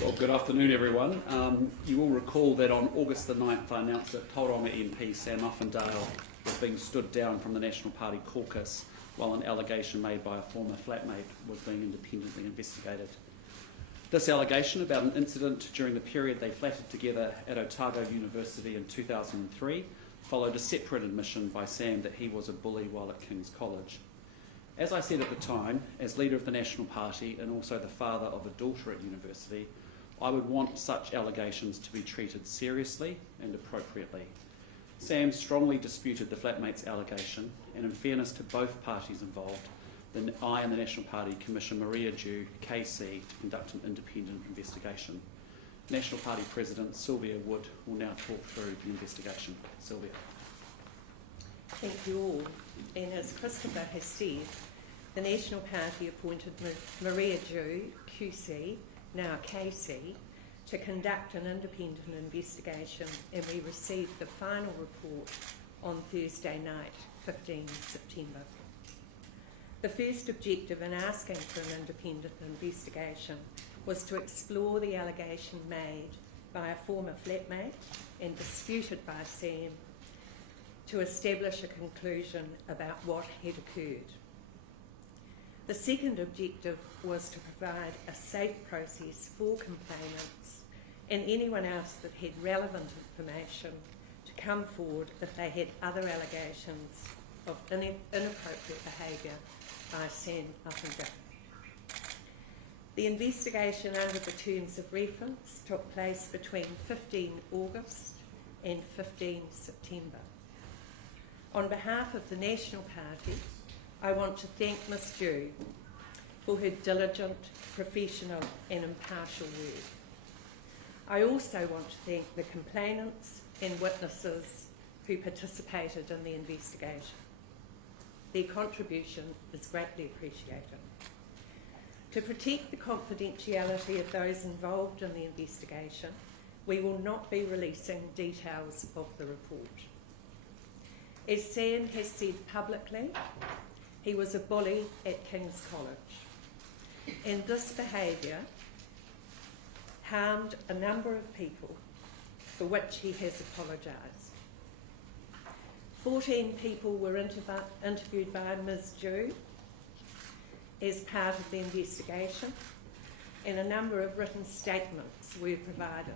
Well, good afternoon, everyone. You will recall that on August the 9th I announced that Tauranga MP Sam Uffindell was being stood down from the National Party caucus while an allegation made by a former flatmate was being independently investigated. This allegation about an incident during the period they flatted together at Otago University in 2003 followed a separate admission by Sam that he was a bully while at King's College. As I said at the time, as leader of the National Party and also the father of a daughter at university, I would want such allegations to be treated seriously and appropriately. Sam strongly disputed the flatmate's allegation, and in fairness to both parties involved, then I and the National Party commissioned Maria Dew, KC, to conduct an independent investigation. National Party President Sylvia Wood will now talk through the investigation. Sylvia. Thank you all. And as Christopher has said, the National Party appointed Maria Dew, QC, now KC, to conduct an independent investigation, and we received the final report on Thursday night, 15 September. The first objective in asking for an independent investigation was to explore the allegation made by a former flatmate and disputed by Sam to establish a conclusion about what had occurred. The second objective was to provide a safe process for complainants and anyone else that had relevant information to come forward if they had other allegations of inappropriate behaviour by Sam Uffindell. The investigation under the terms of reference took place between 15 August and 15 September. On behalf of the National Party, I want to thank Ms Dew for her diligent, professional and impartial work. I also want to thank the complainants and witnesses who participated in the investigation. Their contribution is greatly appreciated. To protect the confidentiality of those involved in the investigation, we will not be releasing details of the report. As Sam has said publicly, he was a bully at King's College, and this behaviour harmed a number of people, for which he has apologised. 14 people were interviewed by Ms Dew as part of the investigation, and a number of written statements were provided.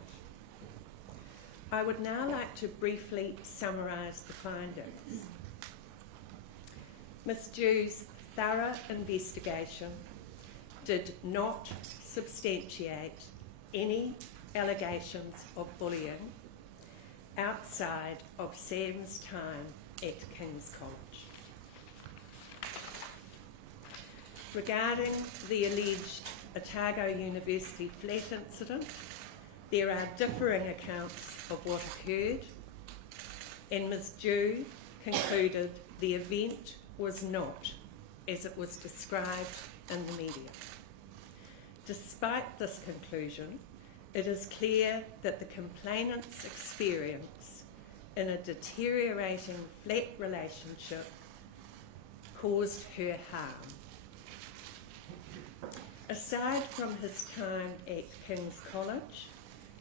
I would now like to briefly summarise the findings. Ms Dew's thorough investigation did not substantiate any allegations of bullying outside of Sam's time at King's College. Regarding the alleged Otago University flat incident, there are differing accounts of what occurred, and Ms Dew concluded the event was not as it was described in the media. Despite this conclusion, it is clear that the complainant's experience in a deteriorating flat relationship caused her harm. Aside from his time at King's College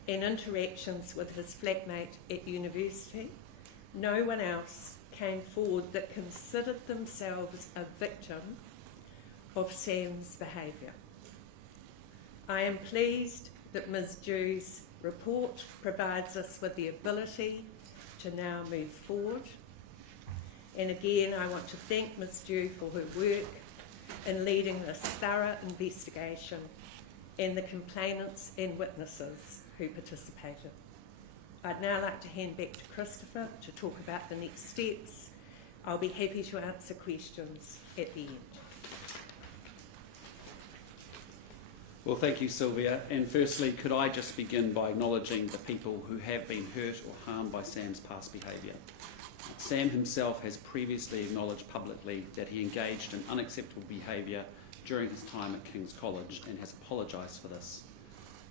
and interactions with his flatmate at university, no one else came forward that considered themselves a victim of Sam's behaviour. I am pleased that Ms Dew's report provides us with the ability to now move forward. And again, I want to thank Ms Dew for her work in leading this thorough investigation and the complainants and witnesses who participated. I'd now like to hand back to Christopher to talk about the next steps. I'll be happy to answer questions at the end. Well, thank you, Sylvia. And firstly, could I just begin by acknowledging the people who have been hurt or harmed by Sam's past behaviour. Sam himself has previously acknowledged publicly that he engaged in unacceptable behaviour during his time at King's College and has apologised for this.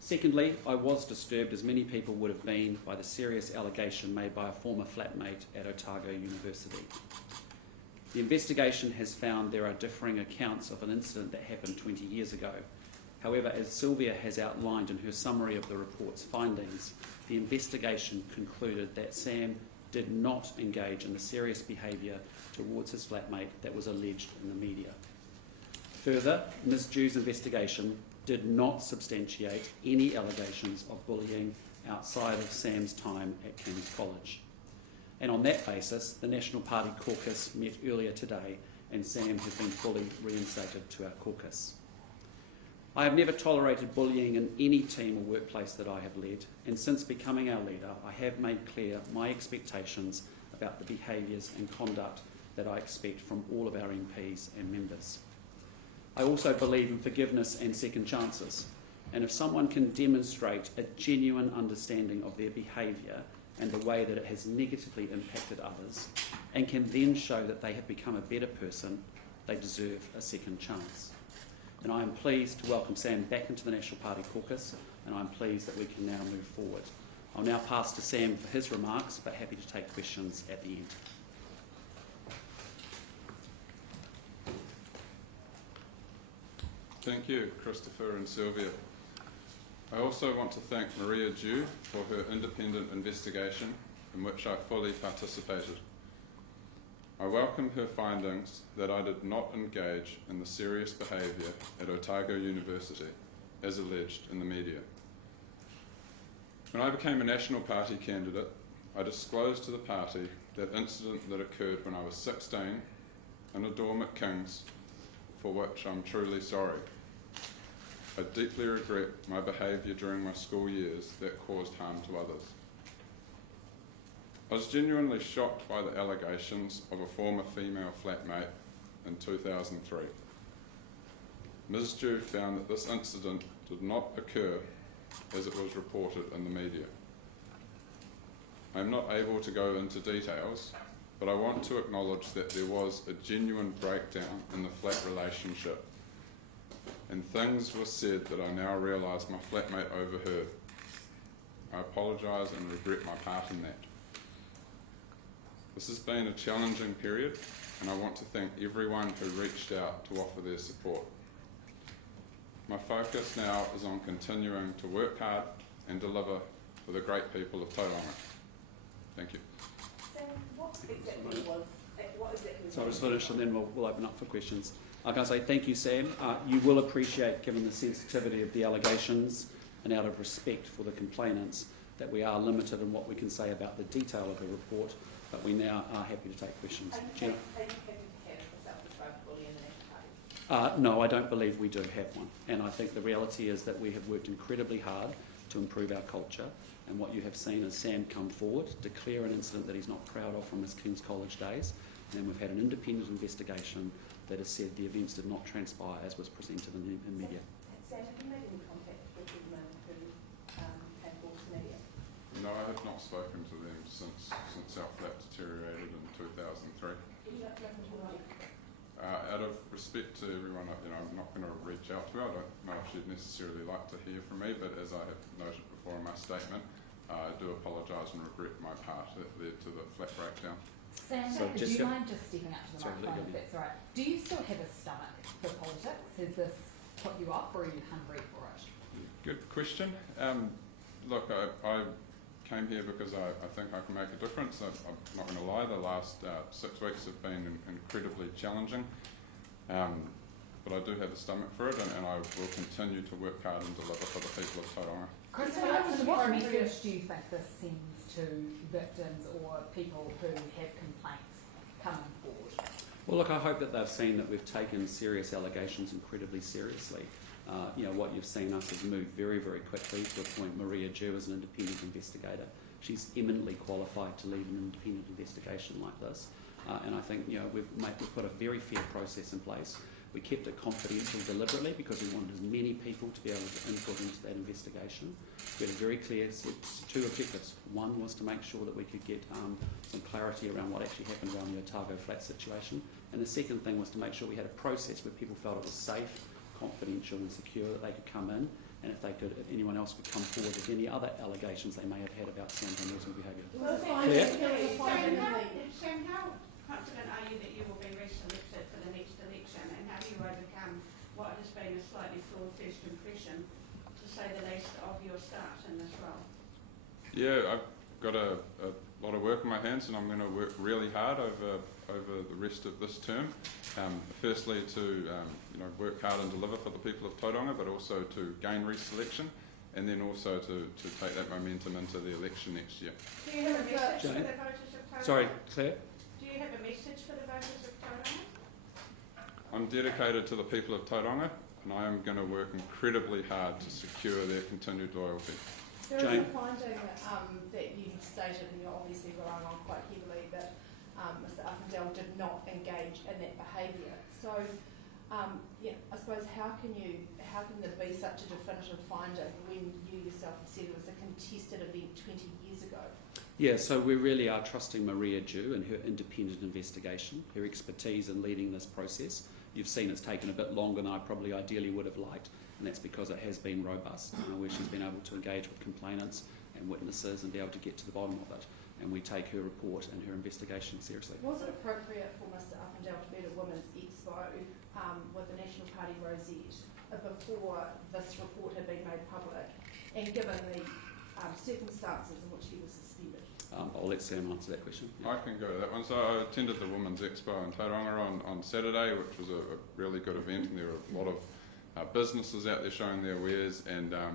Secondly, I was disturbed, as many people would have been, by the serious allegation made by a former flatmate at Otago University. The investigation has found there are differing accounts of an incident that happened 20 years ago, However, as Sylvia has outlined in her summary of the report's findings, the investigation concluded that Sam did not engage in the serious behaviour towards his flatmate that was alleged in the media. Further, Ms Dew's investigation did not substantiate any allegations of bullying outside of Sam's time at King's College. And on that basis, the National Party caucus met earlier today and Sam has been fully reinstated to our caucus. I have never tolerated bullying in any team or workplace that I have led, and since becoming our leader, I have made clear my expectations about the behaviours and conduct that I expect from all of our MPs and members. I also believe in forgiveness and second chances, and if someone can demonstrate a genuine understanding of their behaviour and the way that it has negatively impacted others, and can then show that they have become a better person, they deserve a second chance. And I am pleased to welcome Sam back into the National Party caucus, and I'm pleased that we can now move forward. I'll now pass to Sam for his remarks, but happy to take questions at the end. Thank you, Christopher and Sylvia. I also want to thank Maria Dew for her independent investigation, in which I fully participated. I welcome her findings that I did not engage in the serious behaviour at Otago University, as alleged in the media. When I became a National Party candidate, I disclosed to the party that incident that occurred when I was 16 in a dorm at King's, for which I'm truly sorry. I deeply regret my behaviour during my school years that caused harm to others. I was genuinely shocked by the allegations of a former female flatmate in 2003. Ms Dew found that this incident did not occur as it was reported in the media. I am not able to go into details, but I want to acknowledge that there was a genuine breakdown in the flat relationship, and things were said that I now realise my flatmate overheard. I apologise and regret my part in that. This has been a challenging period, and I want to thank everyone who reached out to offer their support. My focus now is on continuing to work hard and deliver for the great people of Tauranga. Thank you. Sam, what exactly was So I'll just finish and then we'll open up for questions. I can say thank you, Sam. You will appreciate, given the sensitivity of the allegations and out of respect for the complainants, that we are limited in what we can say about the detail of the report, but we now are happy to take questions. Jenna? No, I don't believe we do have one, and I think the reality is that we have worked incredibly hard to improve our culture, and what you have seen is Sam come forward, declare an incident that he's not proud of from his King's College days, and then we've had an independent investigation that has said the events did not transpire as was presented in media. Sam, have you made any contact with the women who had forced media? No, I have not spoken to them since our flat deteriorated in 2003. Out of respect to everyone, I'm not going to reach out to her. I don't know if she'd necessarily like to hear from me, but as I have noted before in my statement, I do apologise and regret my part that led to the flat breakdown. Sam, So do you mind just stepping up to the microphone if that's all right? Do you still have a stomach for politics? Has this put you up, or are you hungry for it? Good question. Look, I came here because I think I can make a difference. I'm not going to lie, the last 6 weeks have been incredibly challenging, but I do have a stomach for it, and I will continue to work hard and deliver for the people of Tauranga. Christopher, what message do you think this sends to victims or people who have complaints coming forward? Well, look, I hope that they've seen that we've taken serious allegations incredibly seriously. What you've seen us is move very, very quickly to appoint Maria Dew as an independent investigator. She's eminently qualified to lead an independent investigation like this. And I think we've put a very fair process in place. We kept it confidential deliberately because we wanted as many people to be able to input into that investigation. We had a very clear two objectives. One was to make sure that we could get some clarity around what actually happened around the Otago flat situation. And the second thing was to make sure we had a process where people felt it was safe, confidential and secure, that they could come in, and if anyone else could come forward with any other allegations they may have had about Sam's unreasonable behaviour. Sam, how confident are you that you will be reselected for the next election, and how do you overcome what has been a slightly flawed first impression, to say the least, of your start in this role? Yeah, I've got a lot of work on my hands, and I'm going to work really hard over the rest of this term. Firstly, to work hard and deliver for the people of Tauranga, but also to gain reselection, and then also to take that momentum into the election next year. Do you have a message Jane? for the voters of Tauranga? Sorry, Claire? Do you have a message for the voters of Tauranga? I'm dedicated to the people of Tauranga, and I am going to work incredibly hard to secure their continued loyalty. There Jane? is a finding that you stated, and you're obviously relying on quite heavily, that Mr Uffindell did not engage in that behaviour. So, I suppose how can there be such a definitive finding when you yourself have said it was a contested event 20 years ago? Yeah, so we really are trusting Maria Dew and her independent investigation, her expertise in leading this process. You've seen it's taken a bit longer than I probably ideally would have liked, and that's because it has been robust, where she's been able to engage with complainants and witnesses and be able to get to the bottom of it. And we take her report and her investigation seriously. Was it appropriate for Mr Uffindell to be at a women's expo with the National Party Rosette before this report had been made public, and given the circumstances in which he was suspended? I'll let Sam answer that question. Yeah. I can go to that one. So I attended the Women's Expo in Tauranga on Saturday, which was a really good event, and there were a lot of businesses out there showing their wares, and I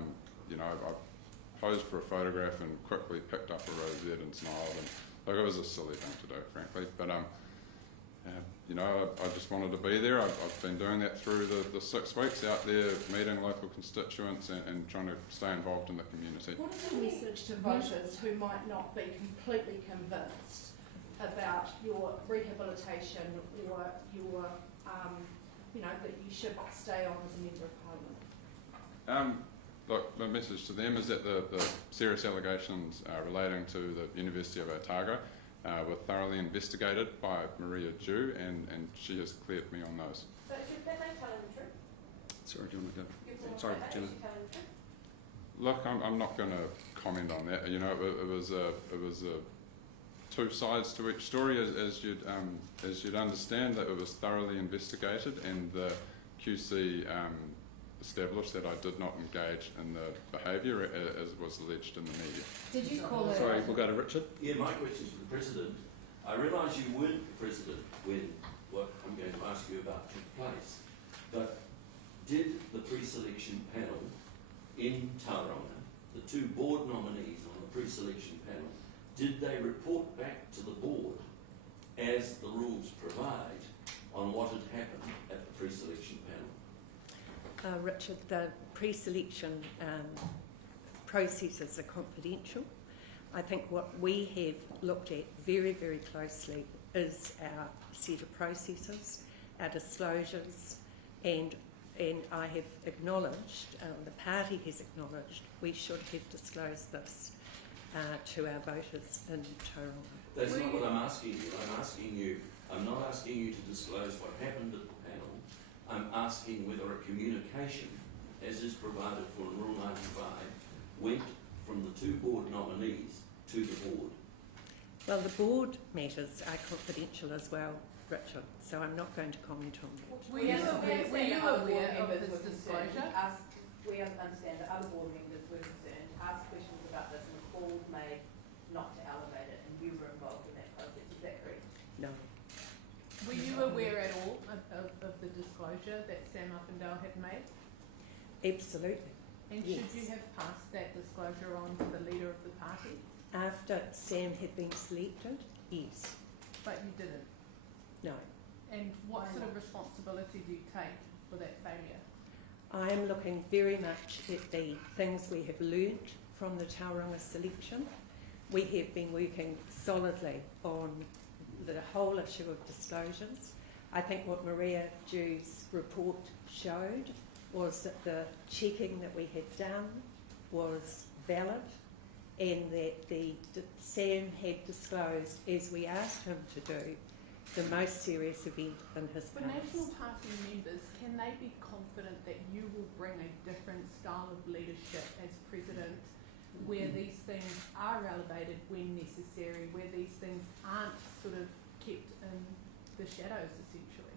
posed for a photograph and quickly picked up a rosette and smiled, and it was a silly thing to do, frankly, but I just wanted to be there. I've been doing that through the 6 weeks out there, meeting local constituents and trying to stay involved in the community. What is your message to voters who might not be completely convinced about your rehabilitation or your, that you should stay on as a member of Parliament? Look, my message to them is that the serious allegations relating to the University of Otago were thoroughly investigated by Maria Dew, and she has cleared me on those. But should flatmate telling the truth? Sorry, do you want to go? Your former Sorry, flatmate, Jenna. is she telling the truth? Look, I'm not going to comment on that. It was two sides to each story, as you'd understand, that it was thoroughly investigated, and the QC established that I did not engage in the behaviour as was alleged in the media. Did you call it? Sorry, we'll go to Richard. Yeah, my question is for the President. I realise you weren't the President when what I'm going to ask you about took place, but did the pre-selection panel in Tauranga, the 2 board nominees on the pre-selection panel, did they report back to the board as the rules provide on what had happened at the pre-selection panel? Richard, the pre-selection processes are confidential. I think what we have looked at very, very closely is our set of processes, our disclosures, and I have acknowledged, the party has acknowledged, we should have disclosed this to our voters in Tauranga. That's not what I'm asking you. I'm not asking you to disclose what happened at the panel. I'm asking whether a communication, as is provided for in Rule 95, went from the 2 board nominees to the board. Well, the board matters are confidential as well, Richard, so I'm not going to comment on that. Were you aware of this disclosure? We understand that other board members were concerned, asked questions about this, and the call was made not to elevate it, and you were involved in that process. Is that correct? No. Were you aware at all of the disclosure that Sam Uffindell had made? Absolutely. And Yes. should you have passed that disclosure on to the leader of the party? After Sam had been selected, yes. But you didn't. No. And what sort of responsibility do you take for that failure? I am looking very much at the things we have learnt from the Tauranga selection. We have been working solidly on the whole issue of disclosures. I think what Maria Dew's report showed was that the checking that we had done was valid, and that Sam had disclosed, as we asked him to do, the most serious event in his For past. National Party members, can they be confident that you will bring a different style of leadership as President, where these things are elevated when necessary, where these things aren't sort of kept in the shadows, essentially?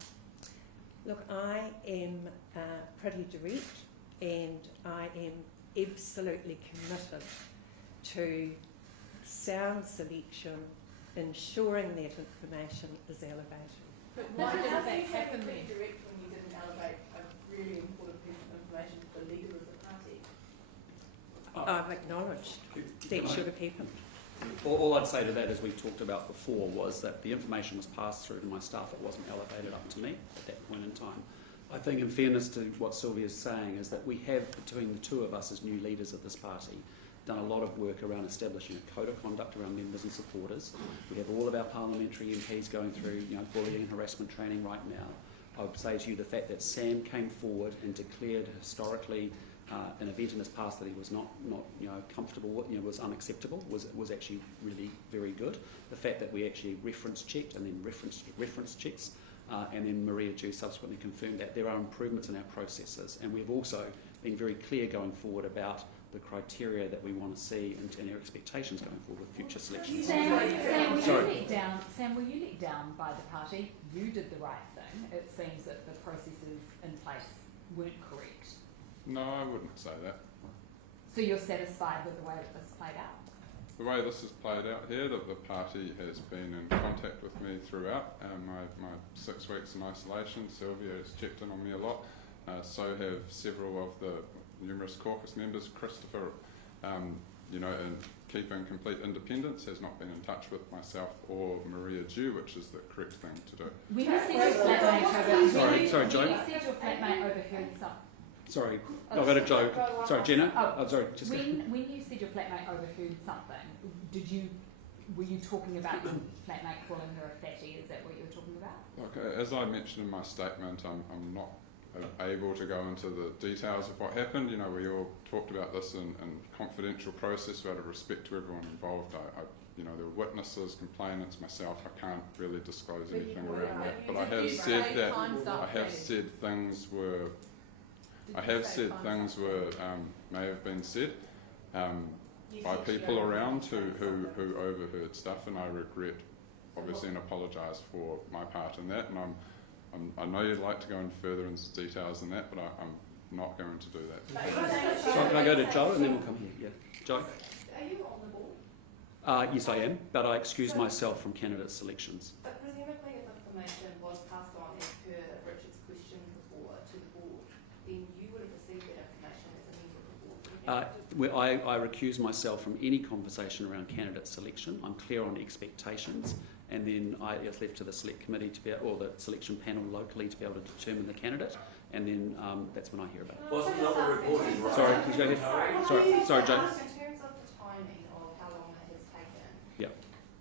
Look, I am pretty direct, and I am absolutely committed to sound selection, ensuring that information is elevated. But why didn't How that can you say happen you're then? pretty direct when you didn't elevate a really important piece of information to the leader of the party? I've acknowledged that should have happened. All I'd say to that, as we talked about before, was that the information was passed through to my staff. It wasn't elevated up to me at that point in time. I think, in fairness to what Sylvia's saying, is that we have, between the two of us as new leaders of this party, done a lot of work around establishing a code of conduct around members and supporters. We have all of our parliamentary MPs going through, bullying and harassment training right now. I would say to you the fact that Sam came forward and declared historically an event in his past that he was not comfortable with, was unacceptable, was actually really very good. The fact that we actually reference checked and then reference checks, and then Maria Jew subsequently confirmed that there are improvements in our processes, and we've also been very clear going forward about the criteria that we want to see and our expectations going forward with future selections. Sam, were Sorry. you let down by the party? You did the right thing. It seems that the processes in place weren't correct. No, I wouldn't say that. So you're satisfied with the way that this played out? The way this has played out here, that the party has been in contact with me throughout my 6 weeks in isolation. Sylvia has checked in on me a lot. So have several of the numerous caucus members. Christopher, and keeping complete independence, has not been in touch with myself or Maria Jew, which is the correct thing to do. When you said your flatmate Sorry, Joe. When you said your flatmate overheard something. Sorry, I've got a joke. Sorry, Jenna. Oh, Sorry, just when you said your flatmate overheard something, were you talking about your flatmate calling her a fatty? Is that what you were talking about? Look, as I mentioned in my statement, I'm not able to go into the details of what happened. We all talked about this in confidential process out of respect to everyone involved. There were witnesses, complainants, myself. I can't really disclose anything around that. But I have said that things were may have been said by people around who overheard stuff, and I regret, obviously, and apologise for my part in that. And I know you'd like to go in further into details than that, but I'm not going to do that. Sorry, can I go to Joe and then we'll come here? Yeah, Joe. Are you on the board? Yes, I am, but I excuse myself from candidate selections. But presumably if information was passed on as per Richard's question before to the board, then you would have received that information as a member of the board, wouldn't you? I recuse myself from any conversation around candidate selection. I'm clear on expectations, and then it's left to the select committee or the selection panel locally to be able to determine the candidate, and then that's when I hear about it. Wasn't on the reporting, right? Sorry, can you go ahead? Sorry, Joe. In terms of the timing of how long it has taken, Yeah.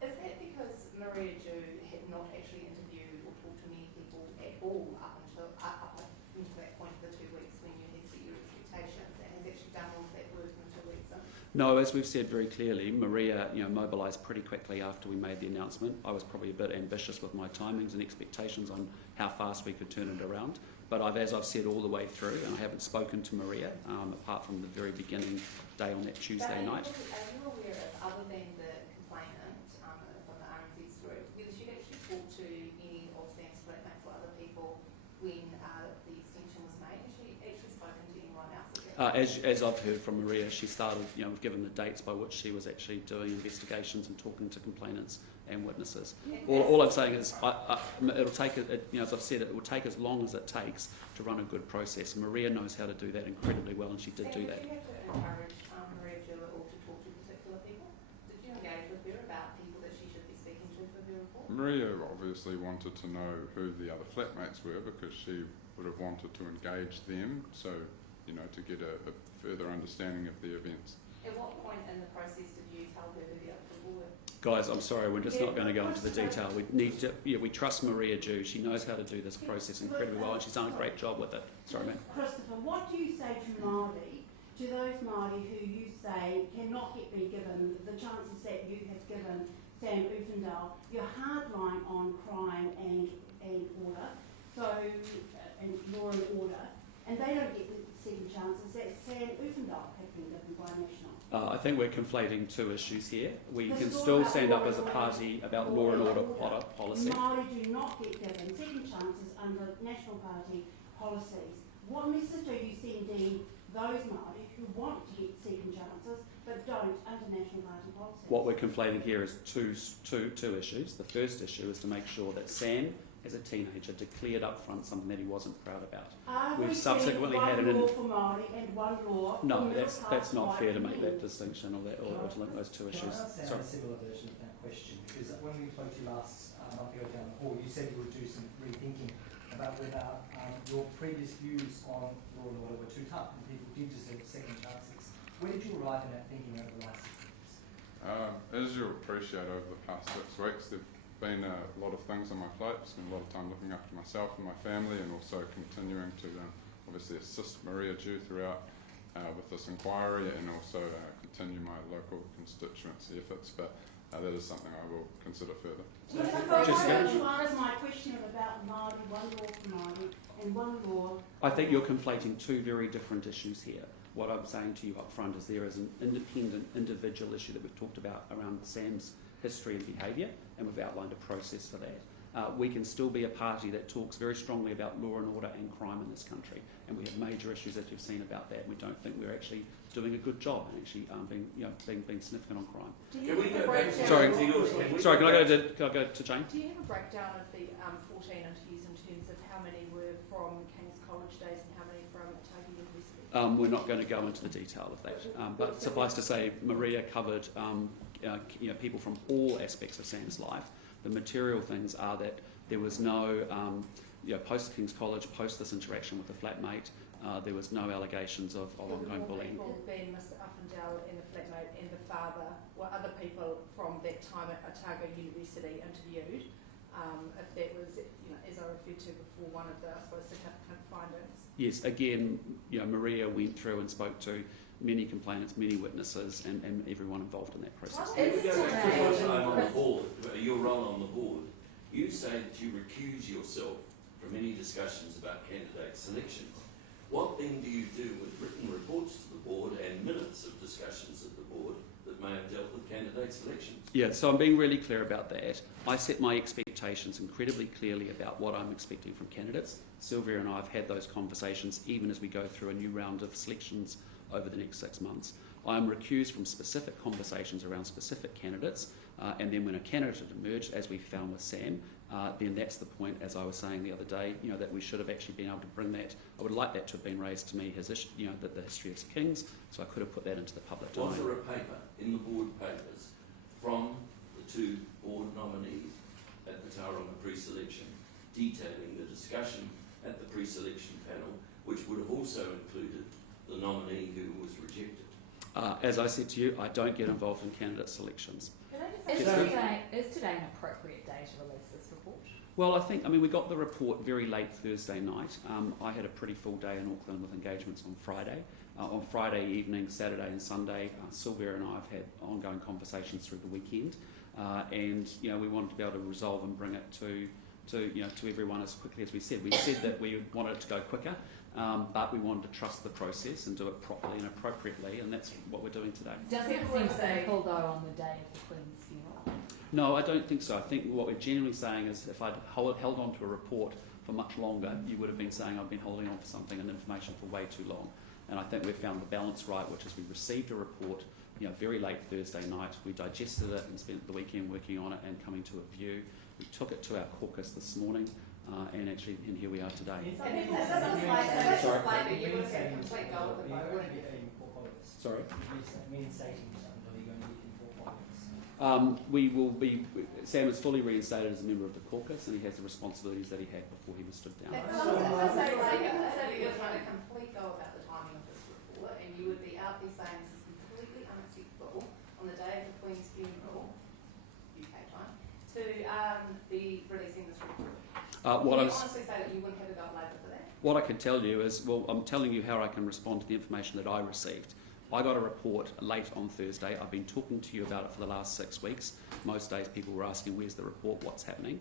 is that because Maria Jew had not actually interviewed or talked to many people at all up until that point of the 2 weeks when you had set your expectations, and has actually done all of that work in 2 weeks? No, as we've said very clearly, Maria, mobilised pretty quickly after we made the announcement. I was probably a bit ambitious with my timings and expectations on how fast we could turn it around. But as I've said all the way through, and I haven't spoken to Maria apart from the very beginning day on that Tuesday night. Are you aware of, other than the complainant from the RNZ's group, whether she'd actually talked to any of Sam's flatmates or other people when the extension was made? Has she actually spoken to anyone else? As I've heard from Maria, she started, given the dates by which she was actually doing investigations and talking to complainants and witnesses. All I'm saying is, it'll take, as I've said, it will take as long as it takes to run a good process. Maria knows how to do that incredibly well, and she did do that. Did you have to encourage Maria Jew at all to talk to particular people? Did you engage with her about people that she should be speaking to for her report? Maria obviously wanted to know who the other flatmates were, because she would have wanted to engage them, so to get a further understanding of the events. At what point in the process did you tell her who the other people were? Guys, I'm sorry, we're just not going to go into the detail. We trust Maria Jew. She knows how to do this process incredibly well, and she's done a great job with it. Sorry, mate. Christopher, what do you say to Māori, to those Māori who you say cannot yet be given the chances that you have given Sam Uffindell, your hard line on crime and order, and law and order, and they don't get the second chances that Sam Uffindell has been given by National? I think we're conflating two issues here. We can still stand up as a party about law and order policy. Māori do not get given second chances under National Party policies. What message are you sending those Māori who want to get second chances but don't under National Party policies? What we're conflating here is two issues. The first issue is to make sure that Sam, as a teenager, declared up front something that he wasn't proud about. We've subsequently one had law for Māori and one law No, for middle that's class not white fair to make men. that distinction or to link those two Can issues. I ask Sorry. a similar version of that question? Because when we spoke to you last month ago down the hall, you said you would do some rethinking about whether your previous views on law and order were too tough and people did deserve second chances. Where did you arrive in that thinking over the last 6 weeks? As you'll appreciate, over the past 6 weeks, there've been a lot of things on my plate. Spent a lot of time looking after myself and my family, and also continuing to obviously assist Maria Jew throughout with this inquiry, and also continue my local constituency efforts. But that is something I will consider further. Well, Jessica? to answer my question about Māori, one law for Māori and one law. I think you're conflating two very different issues here. What I'm saying to you up front is there is an independent individual issue that we've talked about around Sam's history and behaviour, and we've outlined a process for that. We can still be a party that talks very strongly about law and order and crime in this country, and we have major issues that you've seen about that. We don't think we're actually doing a good job and actually being significant on crime. Can we go back to Sorry. to yours? Can we Sorry, go can I go to Jane? Do you have a breakdown of the 14 interviews in terms of how many were from King's College days and how many from Otago University? We're not going to go into the detail of that, but suffice to say, Maria covered people from all aspects of Sam's life. The material things are that there was no, post King's College, post this interaction with the flatmate, there was no allegations of ongoing bullying. People being Mr Uffindell and the flatmate and the father were other people from that time at Otago University interviewed. If that was, as I referred to before, one of the, I suppose, significant findings. Yes, again, Maria went through and spoke to many complainants, many witnesses, and everyone involved in that process. Can we go back to your time on the board, your role on the board? You say that you recuse yourself from any discussions about candidate selection. What then do you do with written reports to the board and minutes of discussions at the board that may have dealt with candidate selection? Yeah, so I'm being really clear about that. I set my expectations incredibly clearly about what I'm expecting from candidates. Sylvia and I have had those conversations even as we go through a new round of selections over the next 6 months. I am recused from specific conversations around specific candidates, and then when a candidate emerged, as we found with Sam, then that's the point, as I was saying the other day, that we should have actually been able to bring that. I would like that to have been raised to me, the history of Kings, so I could have put that into the public domain. Was there a paper in the board papers from the two board nominees at the Tauranga pre-selection detailing the discussion at the pre-selection panel, which would have also included the nominee who was rejected? As I said to you, I don't get involved in candidate selections. Is today an appropriate day to release this report? Well, we got the report very late Thursday night. I had a pretty full day in Auckland with engagements on Friday. On Friday evening, Saturday and Sunday, Sylvia and I have had ongoing conversations through the weekend, and we wanted to be able to resolve and bring it to everyone as quickly as we said. We said that we wanted it to go quicker, but we wanted to trust the process and do it properly and appropriately, and that's what we're doing today. Does it seem simple though on the day of the Queen's funeral? No, I don't think so. I think what we're genuinely saying is if I'd held on to a report for much longer, you would have been saying I've been holding on for something and information for way too long. And I think we've found the balance right, which is we received a report very late Thursday night. We digested it and spent the weekend working on it and coming to a view. We took it to our caucus this morning, and here we are today. Sorry? Sam is fully reinstated as a member of the caucus, and he has the responsibilities that he had before he was stood down. You're trying to complete go about the timing of this report, and you would be out there saying this is completely unacceptable on the day of the Queen's funeral, UK time, to be releasing this report. Can you honestly say that you wouldn't have a go at Labour for that? What I can tell you is, I'm telling you how I can respond to the information that I received. I got a report late on Thursday. I've been talking to you about it for the last 6 weeks. Most days people were asking, where's the report, what's happening?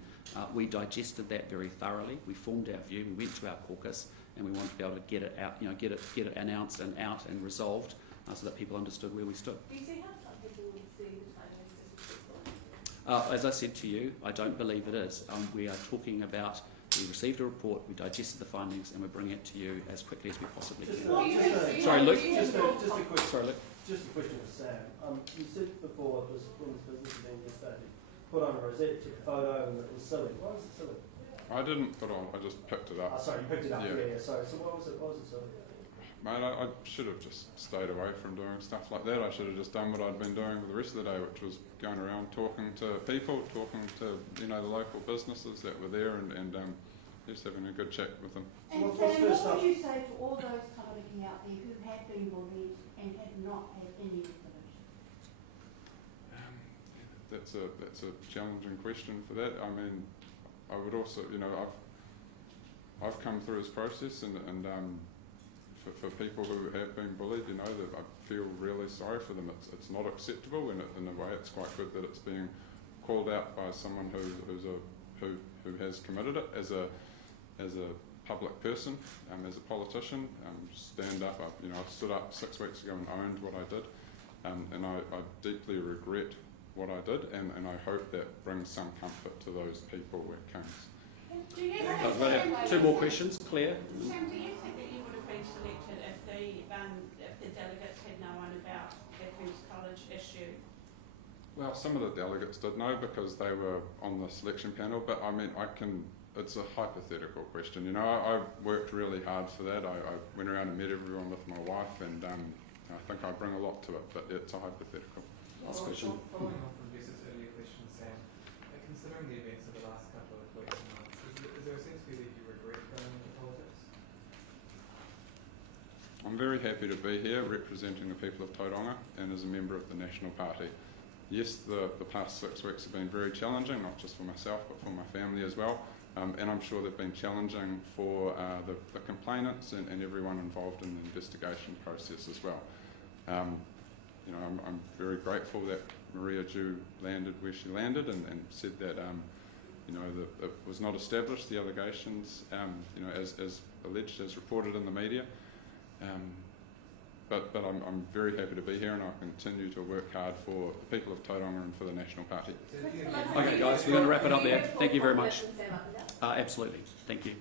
We digested that very thoroughly. We formed our view, we went to our caucus, and we wanted to be able to get it out, get it announced and out and resolved so that people understood where we stood. Do you see how some people would see the timing as disrespectful? As I said to you, I don't believe it is. We are talking about, we received a report, we digested the findings, and we're bringing it to you as quickly as we possibly can. Sorry, Luke. Just a quick. Sorry, Luke. Just a question for Sam. You said before this, when this business is being started, put on a rosette, took a photo, and it was silly. Why was it silly? I didn't put on, I just picked it up. Sorry, you picked it up. Yeah. Yeah. Sorry. So why was it silly? Mate, I should have just stayed away from doing stuff like that. I should have just done what I'd been doing for the rest of the day, which was going around talking to people, talking to the local businesses that were there, and just having a good chat with them. And So what's Sam, first what up? would you say to all those kind of looking out there who have been bullied and have not had any information? That's a challenging question for that. I mean, I would also, I've come through this process, and for people who have been bullied, that I feel really sorry for them. It's not acceptable, and in a way, it's quite good that it's being called out by someone who has committed it as a public person, as a politician. Stand up. I stood up 6 weeks ago and owned what I did, and I deeply regret what I did, and I hope that brings some comfort to those people at Kings. Do you We're going to have 2 more questions. Claire? Sam, do you think that you would have been selected if the delegates had known about the Queen's College issue? Well, some of the delegates did know because they were on the selection panel, but I mean, it's a hypothetical question. I worked really hard for that. I went around and met everyone with my wife, and I think I bring a lot to it, but it's a hypothetical. Last question. Following on from Jess's earlier question, Sam, considering the events of the last couple of weeks and months, is there a sense to you that you regret going into politics? I'm very happy to be here representing the people of Tauranga and as a member of the National Party. Yes, the past 6 weeks have been very challenging, not just for myself but for my family as well, and I'm sure they've been challenging for the complainants and everyone involved in the investigation process as well. I'm very grateful that Maria Jew landed where she landed and said that that it was not established, the allegations, as alleged, as reported in the media. But I'm very happy to be here, and I'll continue to work hard for the people of Tauranga and for the National Party. Okay, guys, we're going to wrap it up there. Thank you very much. Absolutely. Thank you.